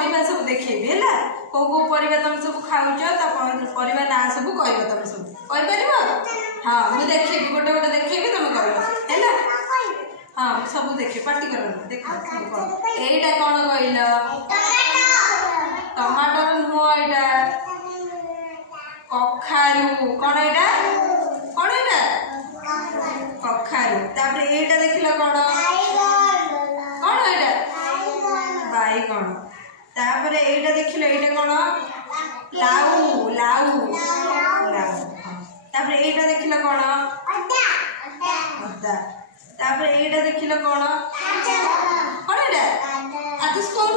परिबा सब देखिए हैला को परिबा तुम सब खाउछ ता परिबा ना सब कहबो तुम सब कहि परिबो। हां मु देखिए गोटे गोटे देखिए तुम कहबो हैला। हां सब देखिए पार्टी करो देखो एटा कोन कहइलो टमाटर नुह एटा कखारू कोन एटा कखारू तापर एटा देखिलो कोन एटा बाईगण तापर एटा देखिलो एटा कोन लाउ लाउ लाउ तापर एटा देखिलो कोन अदा तापर एटा देखिलो कोन एटा आदिस कोन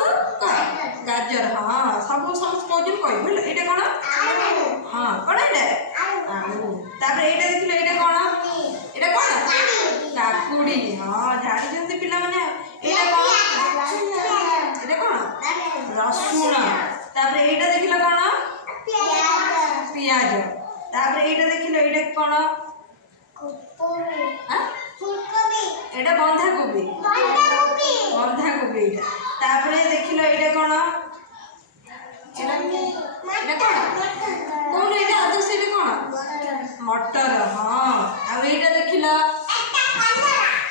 गाजर। हां सब सब कोजन कहबो एटा कोन हां कोन एटा आलू तापर एटा देखिलो एटा कोन काकुड़ी। हाँ झाड़ी जंती पिला माने एटा कोन रसुण तापर एटा देखिलो कोन प्याज तापर एटा देखिलो एटा कोन एटा बंधा कोबी एटा तापर देखिलो एटा कोन कोन एटा आदर्श एटा कोन मटर। हाँ आ एटा देखिलो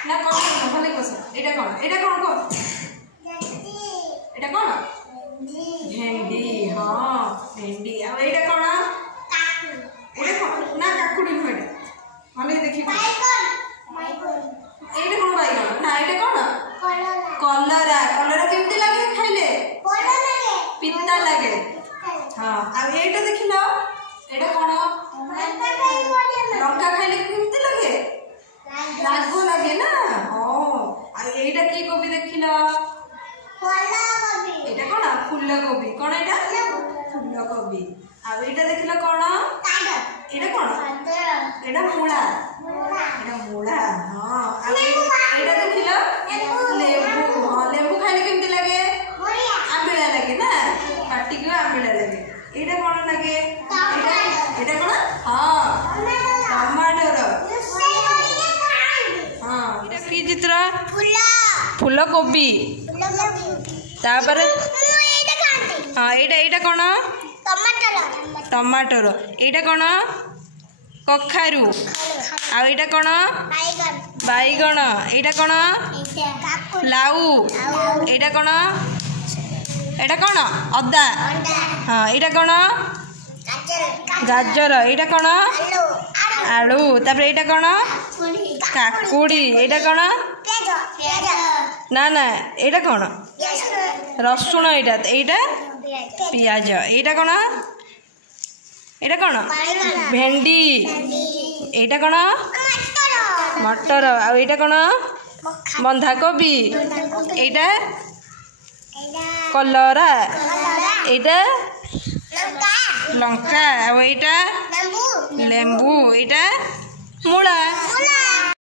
ना कोन भले कोस एटा कोन एटा कोन भेंडी। हाँ भेंडी आ एटा कोन ना काकुड़ी नु एटा भले देखि एटा कोन बाईगण ना एटा कोन कलरा कलरा केमती लागे खाइले पिता लागे। हाँ आ एटा देखिलो एटा कोन लंका खाइले केमती लागे राग लगे ना। हाँ आ एटा की कोबी देखिलो एटा कोन फूलकोबी कोन एटा फूलकोबी आ एटा देखिलो कोन एटा कोन एटा मूला। हाँ आ एटा देखिलो लेबू। हाँ लेबू खाइले केमती लागे आंबिला लागे ना काटी के आंबिला लागे। एटा कोन लागे एटा कोन हाँ टमाटर। हाँ की चित्र फूलकोबी तापर हाँ एटा कोन टमाटर एटा कोन कखारू आ एटा कोन बाईगण एटा कोन लाउ एटा कोन अदा। हाँ एटा कोन गाजर एटा कोन आलू तापर एटा कोन काकुड़ी एटा कोन ना ना एटा कोन रसुण एटा प्याज एटा कोन भेंडी एटा कोन मटर आ एटा कोन बंधा कोबी एटा कलरा एटा लंका आ एटा लेंबू एटा मूला।